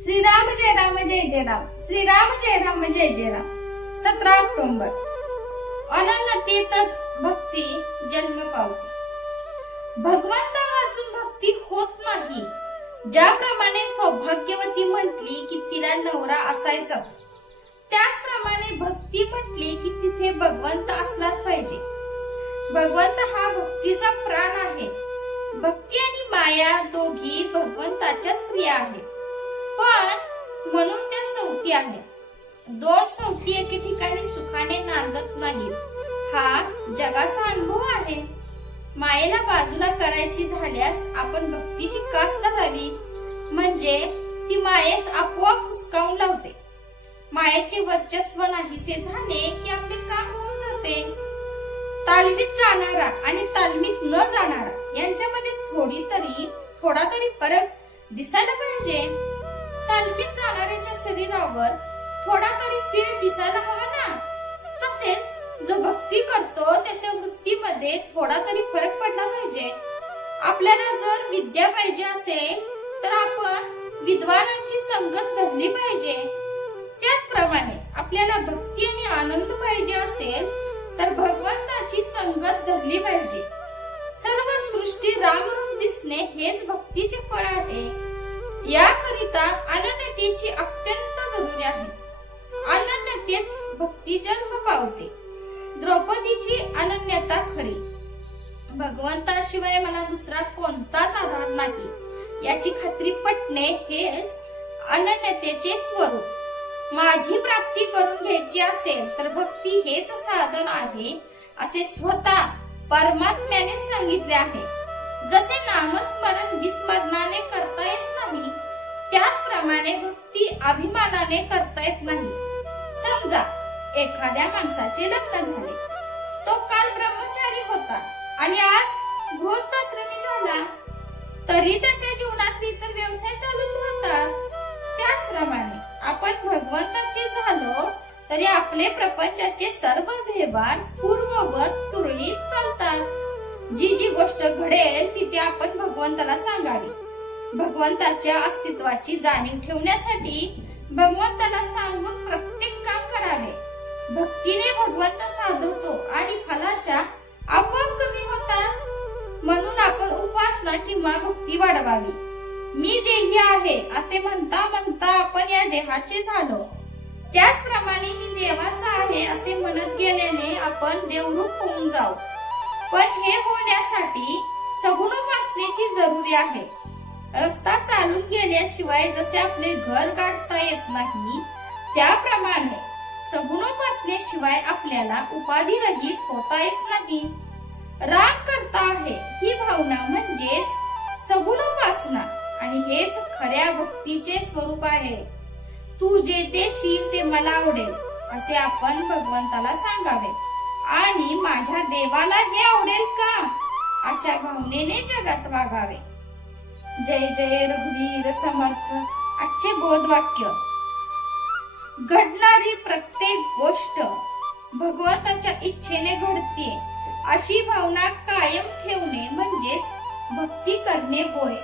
श्रीराम जय राम जय जय राम, श्रीराम जय राम जय जय Ram. 17 October. अनन्यतेतच भक्ती जन्म पावते। भगवंता वाचून भक्ती होत नाही। ज्याप्रमाणे सौभाग्यवती म्हटली की तिला नवरा असायचाच, त्याचप्रमाणे भक्ती म्हटली की तिथे भगवंत असलाच पाहिजे। भगवंत हा भक्तीचा प्राण आहे। भक्ती आणि माया दोघी भगवंताच्या स्त्रिया आहेत, पण म्हणून त्या सवती आहेत। दोन सवती एके ठिकाणी सुखाने नांदत नाहीत, हा जगाचा अनुभव आहे। मायेला बाजूला करायची झाल्यास आपण भक्तीची कास धरावी, म्हणजे ती मायेस आपोआप हुसकावून लावते। मायेचे वर्चस्व नाहीसे झाले की आपले काम होऊन जाते। तालमीत जाणारा आणि तालमीत न जाणारा यांच्यामध्ये थोडा तरी फरक दिसायला पाहिजे। तालमीत जाणाऱ्याच्या शरीरावर थोडा तरी पीळ दिसायला हवा ना। तसेच जो भक्ती करतो त्याच्या वृत्तीमध्ये थोडा तरी फरक पडला पाहिजे। आपल्याला जर विद्या पाहिजे असेल तर आपण विद्वानांची संगत धरली पाहिजे। त्याचप्रमाणे आपल्याला भक्ती आणि आनंद पाहिजे असेल तर भगवंताची संगत धरली पाहिजे। सर्व सृष्टी रामरूप दिसणे हेच भक्तीचे फळ आहे। याकरिता अनन्यतेची अत्यंत जरुरी आहे। अनन्यतेच भक्ती जन्म पावते। द्रौपदीची अनन्यता खरी। भगवंताशिवाय मला दुसरा कोणताच आधार नाही याची खात्री पटणे हेच अनन्यतेचे स्वरूप। माझी प्राप्ती करून घ्यायची असेल तर भक्ती हेच साधन आहे असे स्वतः परमात्म्याने सांगितले आहे। जसे नामस्मरण विस्मरणाने करता येत नाही, त्याचप्रमाणे भक्ती अभिमानाने करता येत नाही। समजा एखाद्या माणसाचे लग्न झाले, तो काल ब्रह्मचारी होता आणि आज गृहस्थाश्रमी झाला, तरी त्याच्या जीवनात इतर व्यवसाय चालूच राहतात। त्याचप्रमाणे आपण भगवंताचे झालो तरी आपले प्रपंचाचे सर्व व्यवहार पूर्ववत सुरळीत चालतात। जी गोष्ट घडेल तिथे आपण भगवंताला सांगावी। भगवंताच्या अस्तित्वाची जाणीव ठेवण्यासाठी भगवंताला सांगून प्रत्येक काम करावे। भक्तीने भगवंत साधवतो आणि फलाशा आपोआप कमी होतात। म्हणून आपण उपासना किंवा भक्ती वाढवावी। मी देही आहे असे म्हणता म्हणता आपण या देहाचे झालो, त्याचप्रमाणे मी देवाचा आहे असे म्हणत गेल्याने आपण देवरूप होऊन जाऊ। पण हे होण्यासाठी सगुणोपासनेची जरुरी आहे। रस्ता चालून गेल्याशिवाय जसे आपले घर गाठता येत नाही, त्याप्रमाणे सगुणोपासनेशिवाय आपल्याला उपाधिरहित होता येत नाही। राग करता आहे ही भावना म्हणजेच सगुणोपासना आणि हेच खऱ्या भक्तीचे स्वरूप आहे। तू जे देशील ते मला आवडेल असे आपण भगवंताला सांगावे आणि माझ्या देवाला हे आवडेल का अशा भावनेने जगात वागावे। जय जय रघुवीर समर्थ। आजचे बोधवाक्य। घडणारी प्रत्येक गोष्ट भगवंताच्या इच्छेने घडते अशी भावना कायम ठेवणे म्हणजेच भक्ती करणे होय।